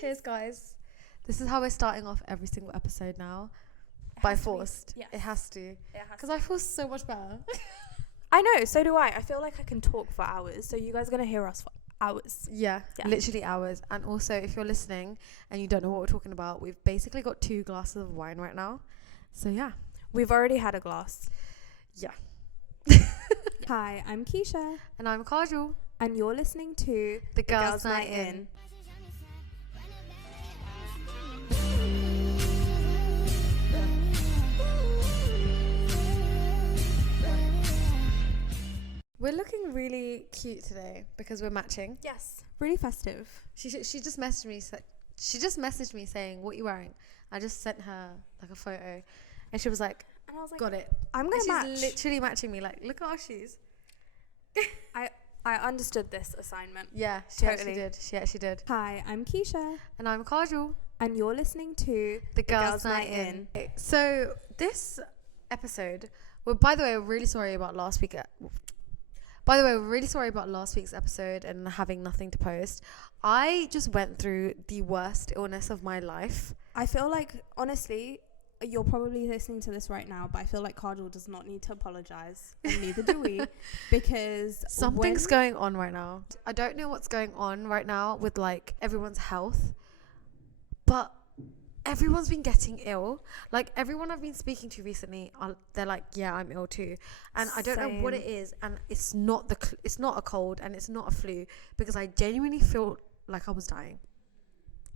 Cheers, guys. This is how we're starting off every single episode now. By forced. Yes. It has to. Because I feel so much better. I know, so do I. I feel like I can talk for hours, so you guys are going to hear us for hours. Yeah, literally hours. And also, if you're listening and you don't know what we're talking about, we've basically got 2 glasses of wine right now. So, yeah. We've already had a glass. Yeah. Hi, I'm Keisha. And I'm Kajal. And you're listening to The Girls' Night In. We're looking really cute today because we're matching. Yes, really festive. She just messaged me. She just messaged me saying, "What are you wearing?" I just sent her like a photo, and she was like, And I was like, "Got it." I'm gonna match. She's literally matching me. Like, look at our shoes. I understood this assignment. Yeah, she Totally. actually did. Hi, I'm Keisha. And I'm Kajal. And you're listening to The Girls' Night In. So this episode, well, by the way, we're really sorry about last week. By the way, we're really sorry about last week's episode and having nothing to post. I just went through the worst illness of my life. I feel like, honestly, you're probably listening to this right now, but I feel like Kajal does not need to apologize, and neither do we, because something's going on right now. I don't know what's going on right now with like everyone's health, but everyone's been getting ill. Like everyone I've been speaking to recently, they're like, "Yeah, I'm ill too," and I don't know what it is. And it's not it's not a cold, and it's not a flu, because I genuinely feel like I was dying.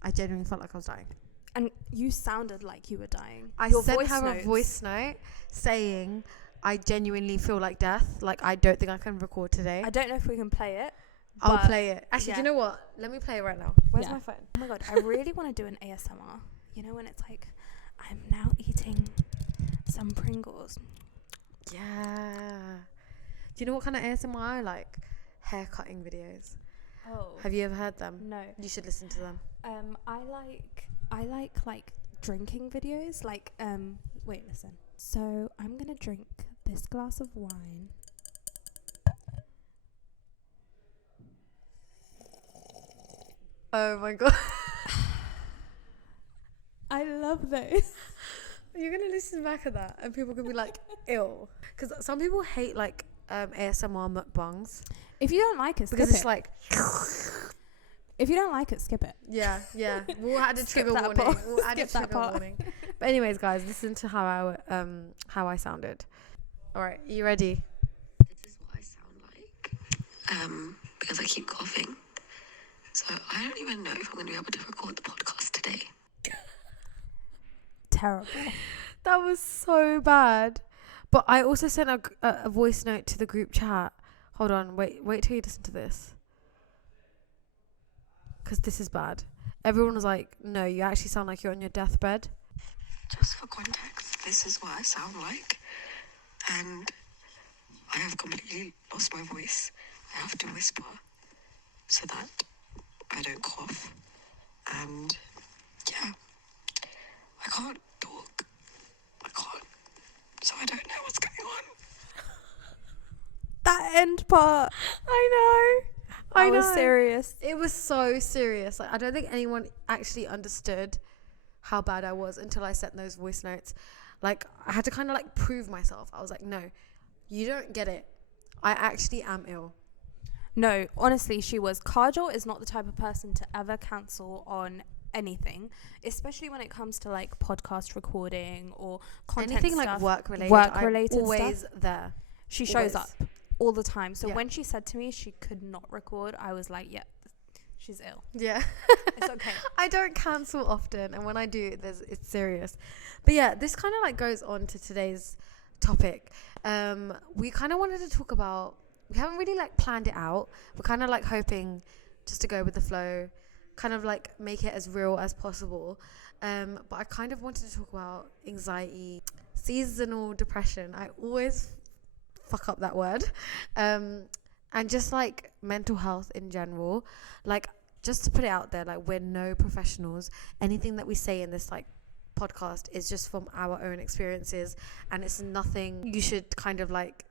I genuinely felt like I was dying. And you sounded like you were dying. I sent her a voice note saying, "I genuinely feel like death. Like I don't think I can record today." I don't know if we can play it. I'll play it. Actually, do you know what? Let me play it right now. Where's my phone? Oh my god, I really want to do an ASMR. You know when it's like, I'm now eating some Pringles. Yeah. Do you know what kind of ASMR I like? Hair cutting videos. Oh. Have you ever heard them? No. You should listen to them. I like drinking videos. Like, wait, listen. So I'm gonna drink this glass of wine. Oh my god. I love those. You're gonna listen back at that and people can be like, ill. Because some people hate like ASMR mukbangs. If you don't like it, skip because it's it. like if you don't like it, skip it. Yeah. We'll add a trigger warning. We'll add a trigger warning. But anyways, guys, listen to how I sounded. All right, you ready? This is what I sound like. Because I keep coughing. So I don't even know if I'm going to be able to record the podcast today. Terrible. That was so bad. But I also sent a voice note to the group chat. Hold on, wait till you listen to this. Because this is bad. Everyone was like, "No, you actually sound like you're on your deathbed." Just for context, this is what I sound like. And I have completely lost my voice. I have to whisper so that I don't cough. And yeah, I can't talk. I can't. So I don't know what's going on. That end part. I know. I was serious. It was so serious. Like I don't think anyone actually understood how bad I was until I sent those voice notes. Like I had to kind of like prove myself. I was like, "No, you don't get it. I actually am ill." No, honestly, she was. Kajal is not the type of person to ever cancel on anything, especially when it comes to like podcast recording or content anything stuff. Like work related. I'm always stuff. there. She shows up all the time. So Yeah. when she said to me she could not record, I was like, "Yeah, she's ill. Yeah. It's okay." I don't cancel often, and when I do, it's serious. But yeah, this kind of like goes on to today's topic. We kind of wanted to talk about. We haven't really like planned it out. We're kind of like hoping just to go with the flow, kind of like make it as real as possible. But I kind of wanted to talk about anxiety, seasonal depression. I always fuck up that word. And just like mental health in general. Like just to put it out there, like we're no professionals. Anything that we say in this like podcast is just from our own experiences, and it's nothing you should kind of like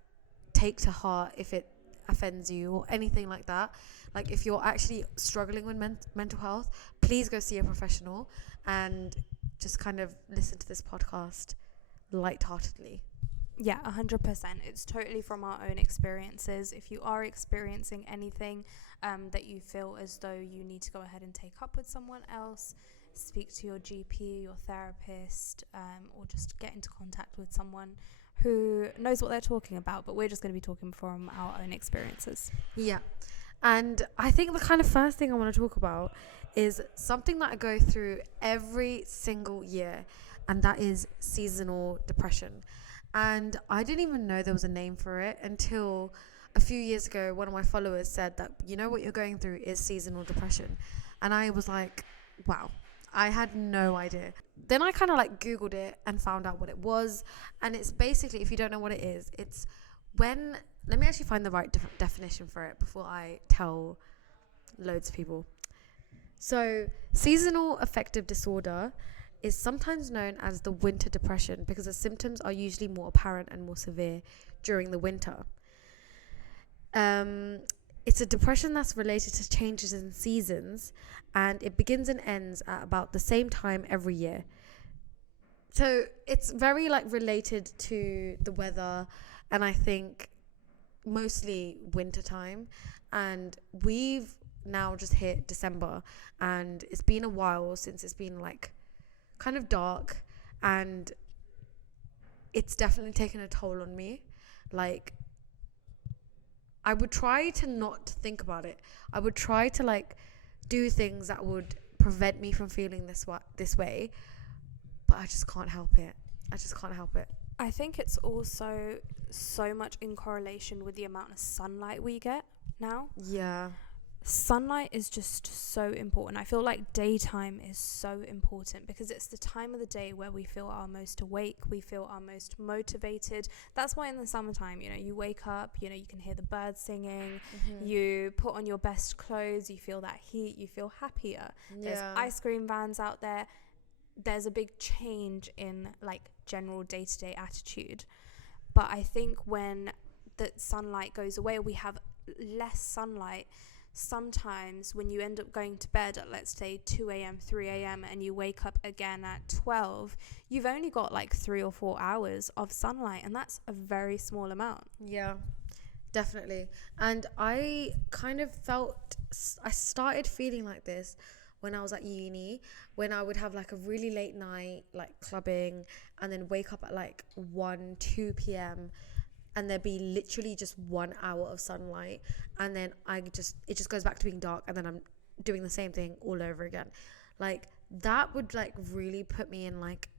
take to heart if it offends you or anything like that, like if you're actually struggling with mental health, please go see a professional and just kind of listen to this podcast lightheartedly. Yeah, 100%. It's totally from our own experiences. If you are experiencing anything that you feel as though you need to go ahead and take up with someone else, speak to your GP, your therapist, or just get into contact with someone who knows what they're talking about. But we're just going to be talking from our own experiences. Yeah. And I think the kind of first thing I want to talk about is something that I go through every single year, and that is seasonal depression. And I didn't even know there was a name for it until a few years ago. One of my followers said that, you know, what you're going through is seasonal depression. And I was like, wow, I had no idea. Then I kind of like Googled it and found out what it was. And it's basically, if you don't know what it is, it's when, let me actually find the right definition for it before I tell loads of people. So seasonal affective disorder is sometimes known as the winter depression because the symptoms are usually more apparent and more severe during the winter. It's a depression that's related to changes in seasons, and it begins and ends at about the same time every year. So it's very like related to the weather, and I think mostly winter time. And we've now just hit December, and it's been a while since it's been like kind of dark, and it's definitely taken a toll on me. Like, I would try to not think about it. I would try to like do things that would prevent me from feeling this way, but I just can't help it. I think it's also so much in correlation with the amount of sunlight we get now. Yeah. Sunlight is just so important. I feel like daytime is so important because it's the time of the day where we feel our most awake, we feel our most motivated. That's why in the summertime, you know, you wake up, you know, you can hear the birds singing, you put on your best clothes, you feel that heat, you feel happier. Yeah. There's ice cream vans out there. There's a big change in like general day-to-day attitude. But I think when the sunlight goes away, we have less sunlight. Sometimes when you end up going to bed at, let's say, 2 a.m., 3 a.m., and you wake up again at 12, you've only got like 3 or 4 hours of sunlight, and that's a very small amount. Yeah, definitely. And I kind of I started feeling like this when I was at uni, when I would have like a really late night, like clubbing, and then wake up at like 1, 2 p.m., and there'd be literally just 1 hour of sunlight, and then it just goes back to being dark, and then I'm doing the same thing all over again. Like, that would like really put me in like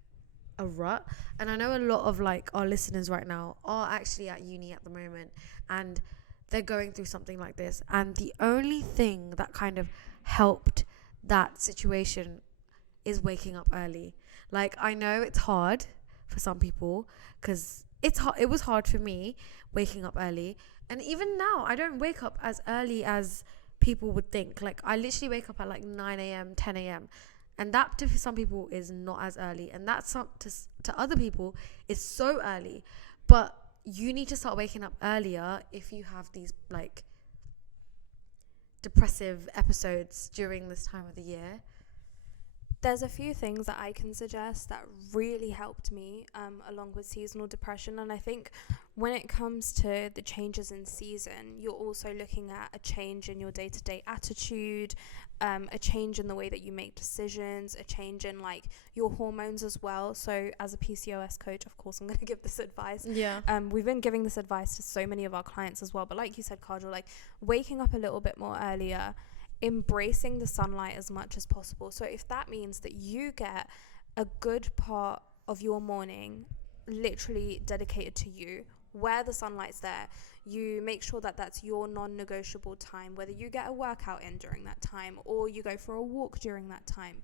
a rut. And I know a lot of like our listeners right now are actually at uni at the moment, and they're going through something like this, and the only thing that kind of helped that situation is waking up early. Like, I know it's hard for some people because it was hard for me waking up early, and even now I don't wake up as early as people would think. Like, I literally wake up at like 9 a.m., 10 a.m., and that to some people is not as early, and that's to other people is so early. But you need to start waking up earlier if you have these like depressive episodes during this time of the year. There's a few things that I can suggest that really helped me along with seasonal depression. And I think when it comes to the changes in season, you're also looking at a change in your day-to-day attitude, a change in the way that you make decisions, a change in like your hormones as well. So as a PCOS coach, of course, I'm going to give this advice. Yeah. We've been giving this advice to so many of our clients as well. But like you said, Kajal, like waking up a little bit more earlier, embracing the sunlight as much as possible. So if that means that you get a good part of your morning literally dedicated to you, where the sunlight's there, you make sure that that's your non-negotiable time, whether you get a workout in during that time or you go for a walk during that time,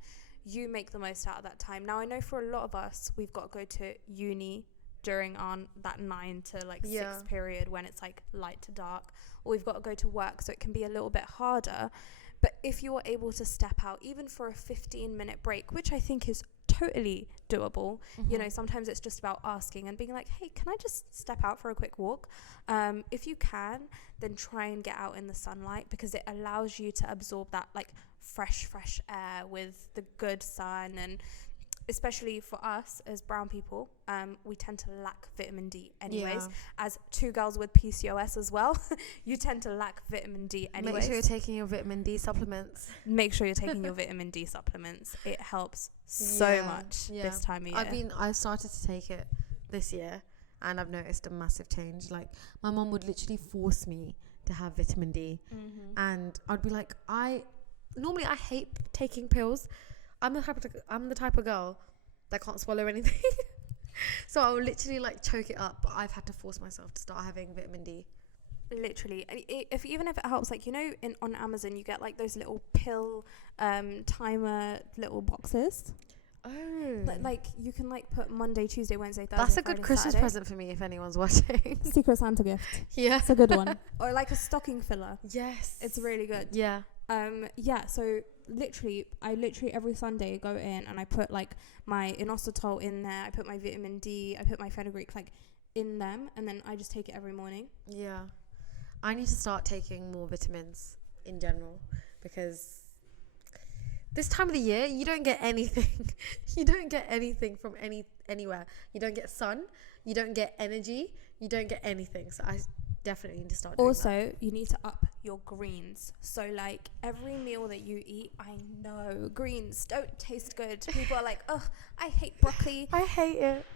you make the most out of that time. Now, I know for a lot of us, we've got to go to uni during that 9 to 6 period when it's like light to dark, or we've got to go to work, so it can be a little bit harder. But if you're able to step out even for a 15-minute break, which I think is totally doable. You know, sometimes it's just about asking and being like, hey, can I just step out for a quick walk? If you can, then try and get out in the sunlight, because it allows you to absorb that like fresh air with the good sun. And especially for us as brown people, we tend to lack vitamin D anyways. As two girls with PCOS as well, you tend to lack vitamin D anyways. Make sure you're taking your vitamin D supplements. Make sure you're taking your vitamin D supplements. It helps so much this time of year. I started to take it this year, and I've noticed a massive change. Like, my mom would literally force me to have vitamin D, and I'd be like, normally I hate taking pills. I'm the type of girl that can't swallow anything. So I will literally like choke it up, but I've had to force myself to start having vitamin D. Literally. Even if it helps, like, you know, on Amazon you get like those little pill timer little boxes. Oh. Like you can like put Monday, Tuesday, Wednesday, Thursday. That's a Friday, good Christmas Saturday. present for me if anyone's watching. Secret Santa gift. Yeah. It's a good one. Or like a stocking filler. Yes. It's really good. Yeah. So I literally every Sunday go in and I put like my inositol in there, I put my vitamin D, I put my fenugreek like in them, and then I just take it every morning. Yeah. I need to start taking more vitamins in general, because this time of the year you don't get anything. You don't get anything from anywhere. You don't get sun, you don't get energy, you don't get anything. So I definitely need to start doing that. You need to up your greens. So like every meal that you eat, I know greens don't taste good. People are like, oh, I hate broccoli. I hate it.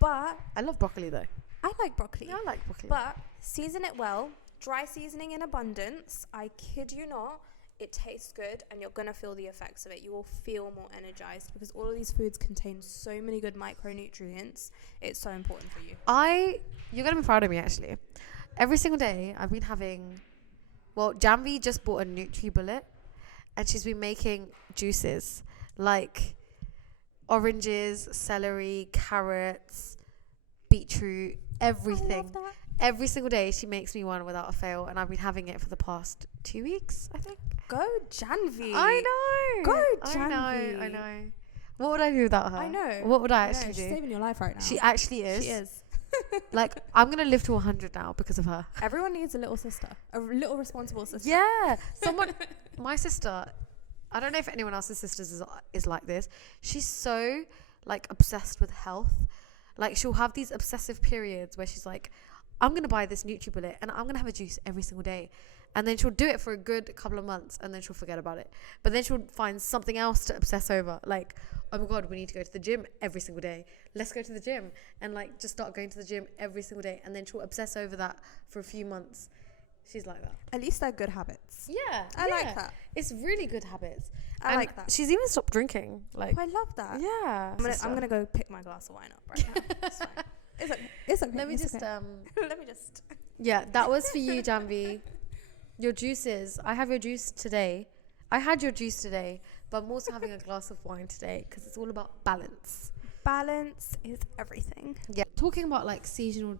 But I love broccoli though. I like broccoli. Yeah, I like broccoli. But season it well. Dry seasoning in abundance. I kid you not. It tastes good, and you're going to feel the effects of it. You will feel more energized, because all of these foods contain so many good micronutrients. It's so important for you. You're going to be proud of me, actually. Every single day I've been having, Janvi just bought a NutriBullet, and she's been making juices like oranges, celery, carrots, beetroot, everything. I love that. Every single day she makes me one without a fail, and I've been having it for the past 2 weeks, I think. Go Janvi. I know. Go I Janvi. know. What would I do without her? I know. What would I She's actually do? saving your life right now. She actually is. She is. Like, I'm going to live to 100 now because of her. Everyone needs a little sister. A little responsible sister. Yeah. My sister, I don't know if anyone else's sisters is like this. She's so, like, obsessed with health. Like, she'll have these obsessive periods where she's like, I'm going to buy this NutriBullet and I'm going to have a juice every single day. And then she'll do it for a good couple of months, and then she'll forget about it. But then she'll find something else to obsess over. Like, oh my God, we need to go to the gym every single day. Let's go to the gym. And like, just start going to the gym every single day. And then she'll obsess over that for a few months. She's like that. At least they're good habits. Yeah. I like that. It's really good habits. I like that. She's even stopped drinking. Like, I love that. yeah. I'm gonna go pick my glass of wine up right now. It's fine. It's okay. Let me just, Let me just. yeah, that was for you, Janvi. Your juices. I have your juice today. I had your juice today, but I'm also having a glass of wine today because it's all about balance. Balance is everything. Yeah. Talking about like seasonal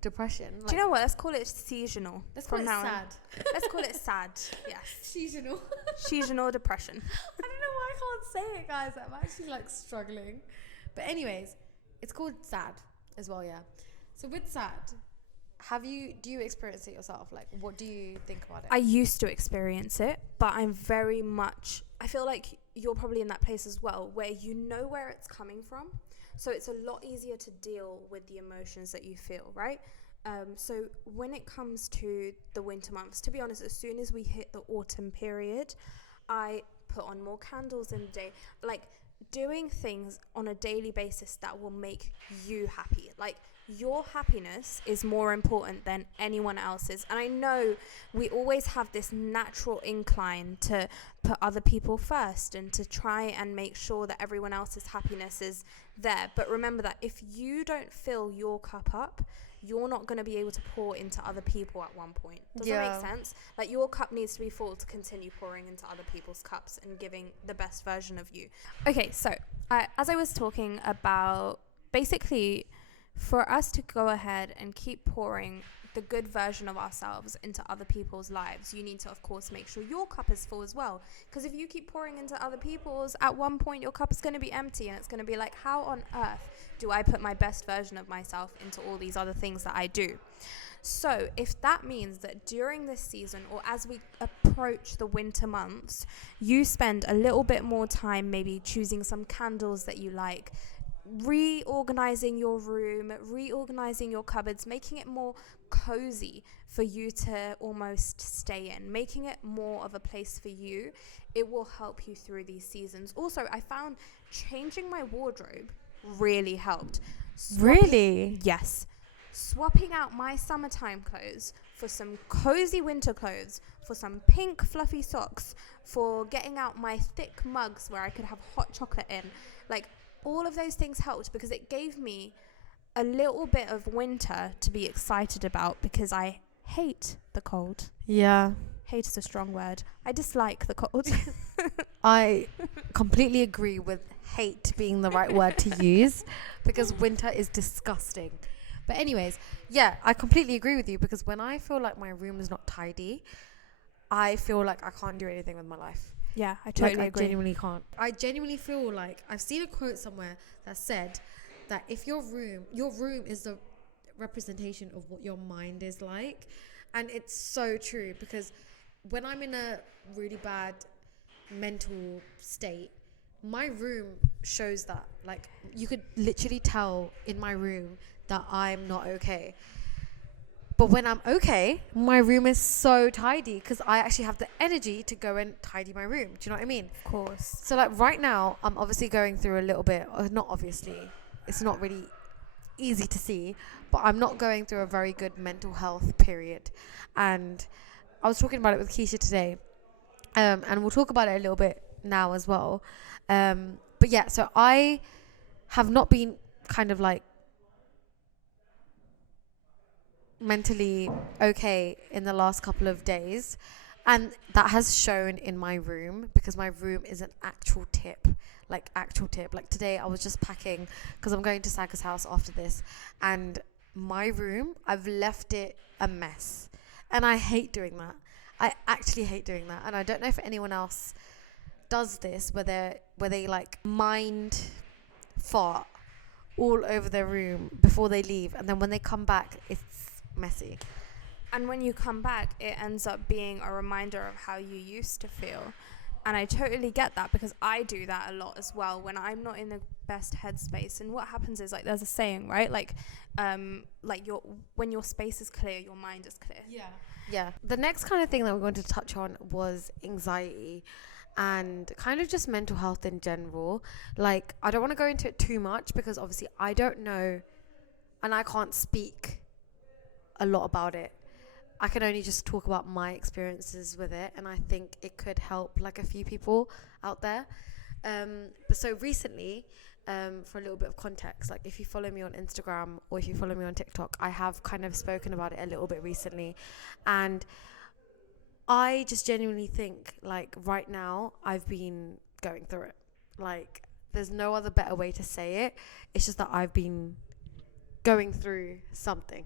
depression. Like, Do you know what? Let's call it seasonal. let's call it now on. sad. Let's call it sad. Yes. Seasonal. Seasonal depression. I don't know why I can't say it, guys. I'm actually like struggling. But anyways, it's called sad as well, yeah. So with sad, do you experience it yourself? Like, what do you think about it? I used to experience it, but I feel like you're probably in that place as well, where you know where it's coming from. So it's a lot easier to deal with the emotions that you feel, right? So when it comes to the winter months, to be honest, as soon as we hit the autumn period, I put on more candles in the day. Like, doing things on a daily basis that will make you happy. Like, your happiness is more important than anyone else's. And I know we always have this natural incline to put other people first and to try and make sure that everyone else's happiness is there. But remember that if you don't fill your cup up, you're not going to be able to pour into other people at one point. Does that make sense? Like, your cup needs to be full to continue pouring into other people's cups and giving the best version of you. Okay, so as I was talking about, basically, for us to go ahead and keep pouring the good version of ourselves into other people's lives, you need to, of course, make sure your cup is full as well. Because if you keep pouring into other people's, at one point your cup is going to be empty, and it's going to be like, how on earth do I put my best version of myself into all these other things that I do? So if that means that during this season, or as we approach the winter months, you spend a little bit more time maybe choosing some candles that you like, reorganizing your room, reorganizing your cupboards, making it more cozy for you to almost stay in, making it more of a place for you, it will help you through these seasons. Also, I found changing my wardrobe really helped. Really? Yes. Swapping out my summertime clothes for some cozy winter clothes, for some pink fluffy socks, for getting out my thick mugs where I could have hot chocolate in. Like, all of those things helped because it gave me a little bit of winter to be excited about, because I hate the cold. Yeah. Hate is a strong word. I dislike the cold. I completely agree with hate being the right word to use, because winter is disgusting. But anyways, yeah, I completely agree with you, because when I feel like my room is not tidy, I feel like I can't do anything with my life. Yeah, I totally agree. I genuinely can't. I genuinely feel like I've seen a quote somewhere that said that if your room is the representation of what your mind is like. And it's so true, because when I'm in a really bad mental state, my room shows that. Like, you could literally tell in my room that I'm not okay. But when I'm okay, my room is so tidy, because I actually have the energy to go and tidy my room. Do you know what I mean? Of course. So, like, right now, I'm obviously going through a little bit, or not obviously, it's not really easy to see, but I'm not going through a very good mental health period. And I was talking about it with Keisha today, and we'll talk about it a little bit now as well. But yeah, so I have not been kind of like mentally okay in the last couple of days, and that has shown in my room, because my room is an actual tip. Like today I was just packing, because I'm going to Saga's house after this, and my room, I've left it a mess, and I hate doing that. I actually hate doing that. And I don't know if anyone else does this, where they like mind fart all over their room before they leave, and then when they come back it's messy. And when you come back, it ends up being a reminder of how you used to feel. And I totally get that, because I do that a lot as well when I'm not in the best headspace. And what happens is, like, there's a saying, right? Like when your space is clear, your mind is clear. Yeah. The next kind of thing that we're going to touch on was anxiety and kind of just mental health in general. Like, I don't want to go into it too much, because obviously I don't know and I can't speak a lot about it. I can only just talk about my experiences with it, and I think it could help like a few people out there. But so recently, for a little bit of context, like if you follow me on Instagram or if you follow me on TikTok, I have kind of spoken about it a little bit recently, and I just genuinely think, like, right now I've been going through it. Like, there's no other better way to say it. It's just that I've been going through something.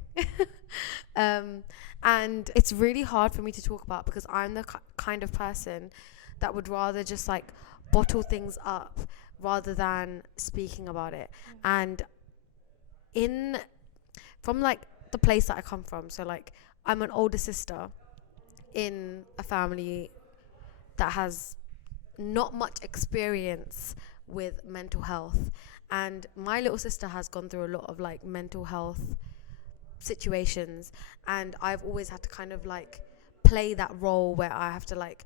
And it's really hard for me to talk about, because I'm the kind of person that would rather just like bottle things up rather than speaking about it. And from like the place that I come from, so like I'm an older sister in a family that has not much experience with mental health, and my little sister has gone through a lot of like mental health situations, and I've always had to kind of like play that role where I have to like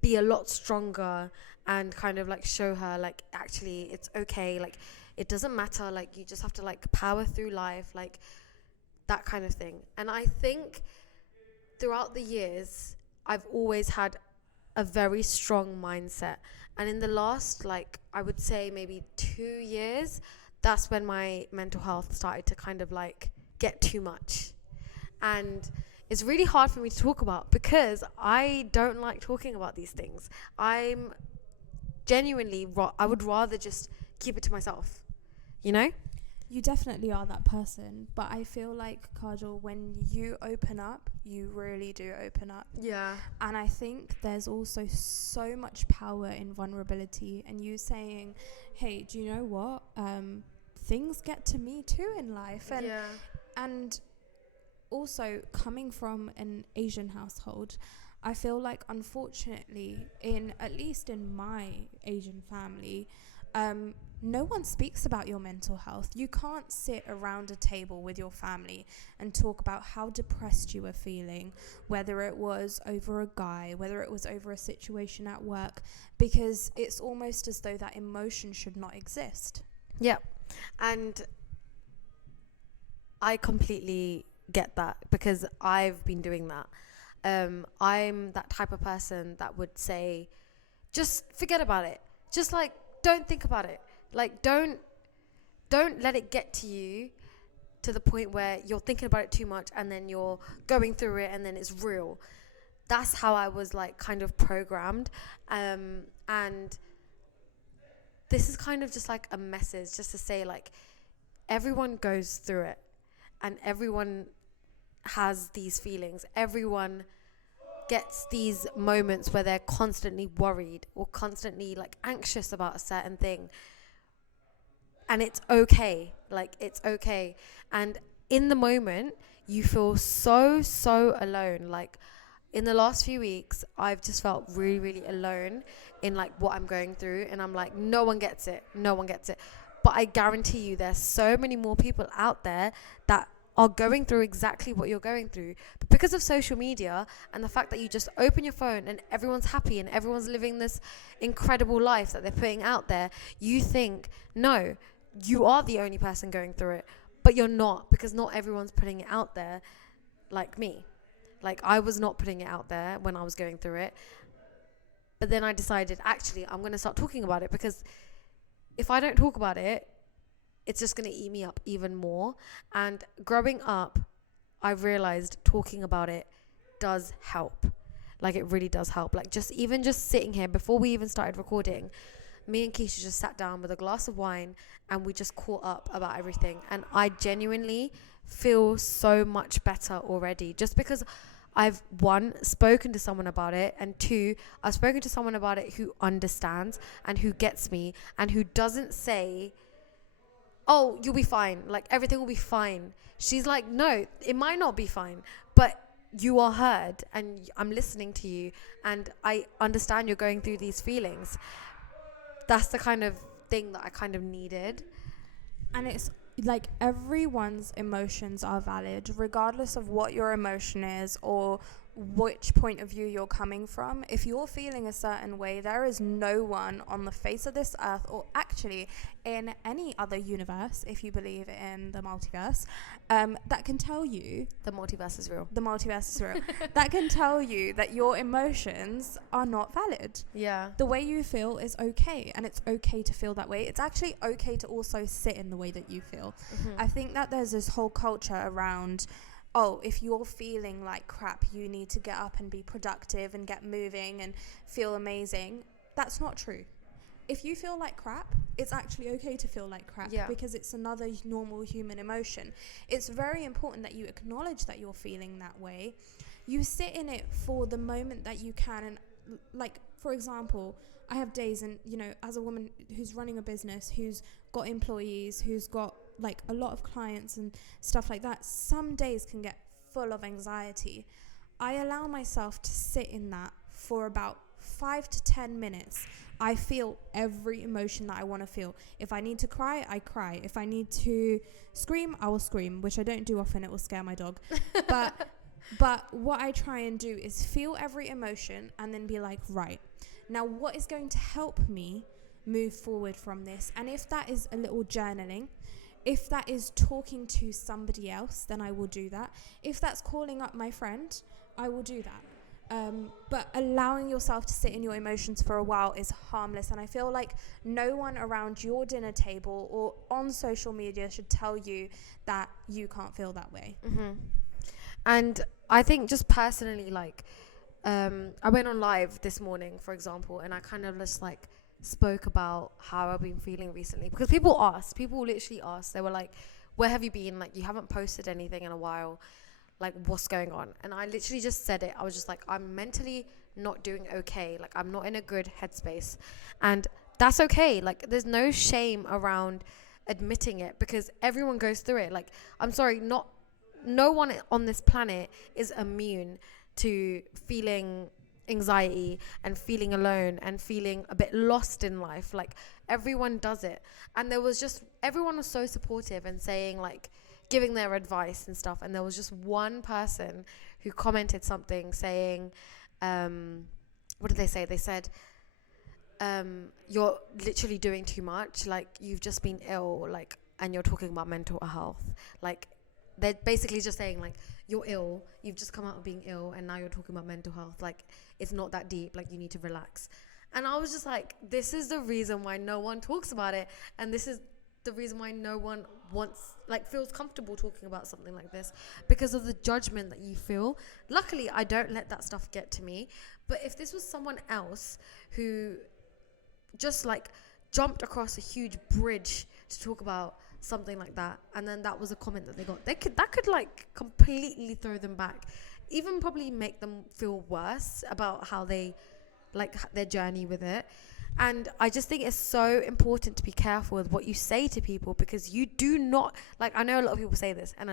be a lot stronger and kind of like show her like, actually it's okay, like it doesn't matter, like you just have to like power through life, like that kind of thing. And I think throughout the years I've always had a very strong mindset, and in the last, like, I would say maybe 2 years, that's when my mental health started to kind of like get too much. And it's really hard for me to talk about, because I don't like talking about these things. I'm genuinely I would rather just keep it to myself, you know? You definitely are that person, but I feel like, Kajal, when you open up, you really do open up. Yeah. And I think there's also so much power in vulnerability, and you saying, hey, do you know what, things get to me too in life. And also, coming from an Asian household, I feel like, unfortunately, at least in my Asian family, no one speaks about your mental health. You can't sit around a table with your family and talk about how depressed you were feeling, whether it was over a guy, whether it was over a situation at work, because it's almost as though that emotion should not exist. Yeah. And I completely get that, because I've been doing that. I'm that type of person that would say, just forget about it. Just like, don't think about it. Like, don't let it get to you to the point where you're thinking about it too much and then you're going through it and then it's real. That's how I was like kind of programmed. And this is kind of just like a message just to say, like, everyone goes through it and everyone has these feelings. Everyone gets these moments where they're constantly worried or constantly like anxious about a certain thing. And it's okay. Like, it's okay. And in the moment, you feel so alone. Like, in the last few weeks, I've just felt really, really alone in like what I'm going through. And I'm like, no one gets it. No one gets it. But I guarantee you, there's so many more people out there that are going through exactly what you're going through. But because of social media and the fact that you just open your phone and everyone's happy and everyone's living this incredible life that they're putting out there, you think, no, you are the only person going through it. But you're not, because not everyone's putting it out there like me. Like, I was not putting it out there when I was going through it. But then I decided, actually, I'm going to start talking about it, because if I don't talk about it, it's just going to eat me up even more. And growing up, I realized talking about it does help. Like, it really does help. Like, just sitting here before we even started recording, me and Keisha just sat down with a glass of wine and we just caught up about everything. And I genuinely feel so much better already, just because I've, one, spoken to someone about it, and two, I've spoken to someone about it who understands and who gets me and who doesn't say, oh, you'll be fine, like everything will be fine. She's like, no, it might not be fine, but you are heard and I'm listening to you and I understand you're going through these feelings. That's the kind of thing that I kind of needed. And it's like, everyone's emotions are valid, regardless of what your emotion is or which point of view you're coming from. If you're feeling a certain way, there is no one on the face of this earth, or actually in any other universe, if you believe in the multiverse, that can tell you The multiverse is real. that can tell you that your emotions are not valid. Yeah. The way you feel is okay, and it's okay to feel that way. It's actually okay to also sit in the way that you feel. Mm-hmm. I think that there's this whole culture around, oh, if you're feeling like crap, you need to get up and be productive and get moving and feel amazing. That's not true. If you feel like crap, it's actually okay to feel like crap, because it's another normal human emotion. It's very important that you acknowledge that you're feeling that way. You sit in it for the moment that you can. And like, for example, I have days, and, you know, as a woman who's running a business, who's got employees, who's got like a lot of clients and stuff like that, some days can get full of anxiety. I allow myself to sit in that for about 5 to 10 minutes. I feel every emotion that I want to feel. If I need to cry, I cry. If I need to scream, I will scream, which I don't do often. It will scare my dog. But what I try and do is feel every emotion and then be like, right, now what is going to help me move forward from this? And if that is a little journaling, if that is talking to somebody else, then I will do that. If that's calling up my friend, I will do that. But allowing yourself to sit in your emotions for a while is harmless. And I feel like no one around your dinner table or on social media should tell you that you can't feel that way. Mm-hmm. And I think just personally, like, I went on live this morning, for example, and I kind of just like spoke about how I've been feeling recently, because people literally asked, they were like, where have you been? Like, you haven't posted anything in a while. Like, what's going on? And I literally just said it. I was just like, I'm mentally not doing okay. Like, I'm not in a good headspace. And that's okay. Like, there's no shame around admitting it, because everyone goes through it. Like, I'm sorry, no one on this planet is immune to feeling anxiety and feeling alone and feeling a bit lost in life. Like, everyone does it. And everyone was so supportive and saying, like, giving their advice and stuff. And there was just one person who commented something saying, what did they say? They said, you're literally doing too much. Like, you've just been ill, like, and you're talking about mental health. Like, they're basically just saying, like, you're ill, you've just come out of being ill, and now you're talking about mental health. Like, it's not that deep. Like, you need to relax. And I was just like, this is the reason why no one talks about it, and this is the reason why no one feels comfortable talking about something like this, because of the judgment that you feel. Luckily, I don't let that stuff get to me. But if this was someone else who just, like, jumped across a huge bridge to talk about something like that, and then that was a comment that they got, that could like completely throw them back, even probably make them feel worse about how they like their journey with it. And I just think it's so important to be careful with what you say to people, because you do not, like, I know a lot of people say this, and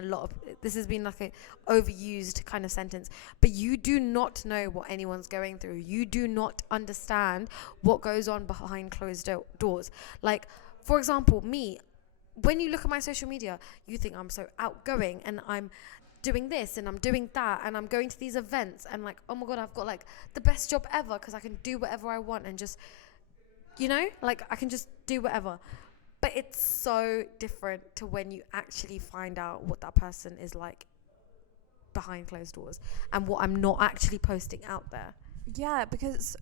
this has been like a overused kind of sentence, but you do not know what anyone's going through. You do not understand what goes on behind closed doors. Like, for example, me, when you look at my social media, you think I'm so outgoing and I'm doing this and I'm doing that and I'm going to these events and, like, oh my God, I've got like the best job ever because I can do whatever I want and just, you know, like, I can just do whatever. But it's so different to when you actually find out what that person is like behind closed doors and what I'm not actually posting out there. Yeah, because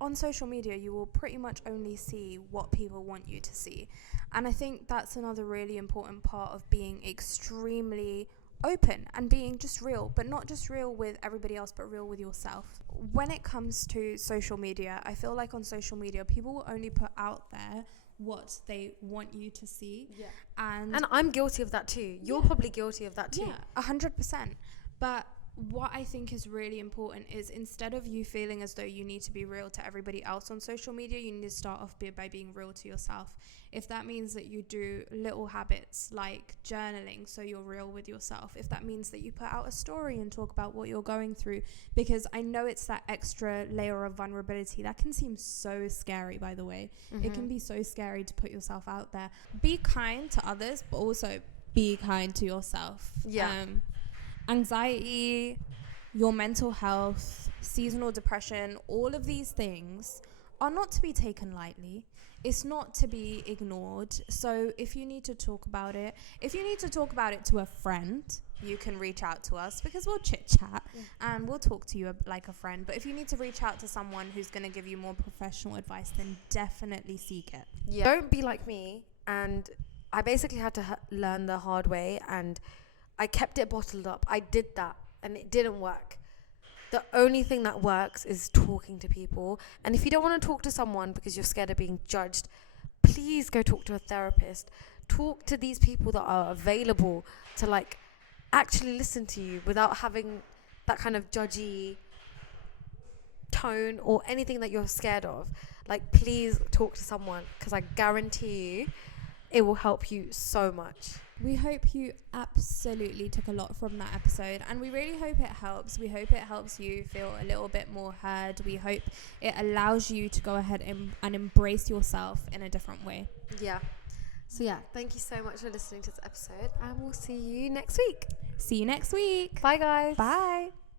on social media, you will pretty much only see what people want you to see. And I think that's another really important part of being extremely open and being just real, but not just real with everybody else, but real with yourself. When it comes to social media, I feel like on social media, people will only put out there what they want you to see. Yeah. And I'm guilty of that too. You're probably guilty of that too. Yeah, 100%. But what I think is really important is, instead of you feeling as though you need to be real to everybody else on social media, you need to start off by being real to yourself. If that means that you do little habits like journaling, so you're real with yourself. If that means that you put out a story and talk about what you're going through, because I know it's that extra layer of vulnerability that can seem so scary, by the way. It can be so scary to put yourself out there. Be kind to others, but also be kind to yourself. Yeah. Anxiety, your mental health, seasonal depression, all of these things are not to be taken lightly. It's not to be ignored. So if you need to talk about it, to a friend, you can reach out to us, because we'll chit chat and we'll talk to you like a friend. But if you need to reach out to someone who's going to give you more professional advice, then definitely seek it. Yeah. Don't be like me. And I basically had to learn the hard way, and I kept it bottled up. I did that and it didn't work. The only thing that works is talking to people. And if you don't want to talk to someone because you're scared of being judged, please go talk to a therapist. Talk to these people that are available to, like, actually listen to you without having that kind of judgy tone or anything that you're scared of. Like, please talk to someone, because I guarantee you it will help you so much. We hope you absolutely took a lot from that episode, and we really hope it helps. We hope it helps you feel a little bit more heard. We hope it allows you to go ahead and embrace yourself in a different way. Yeah. So yeah, thank you so much for listening to this episode, and we'll see you next week. See you next week. Bye, guys. Bye.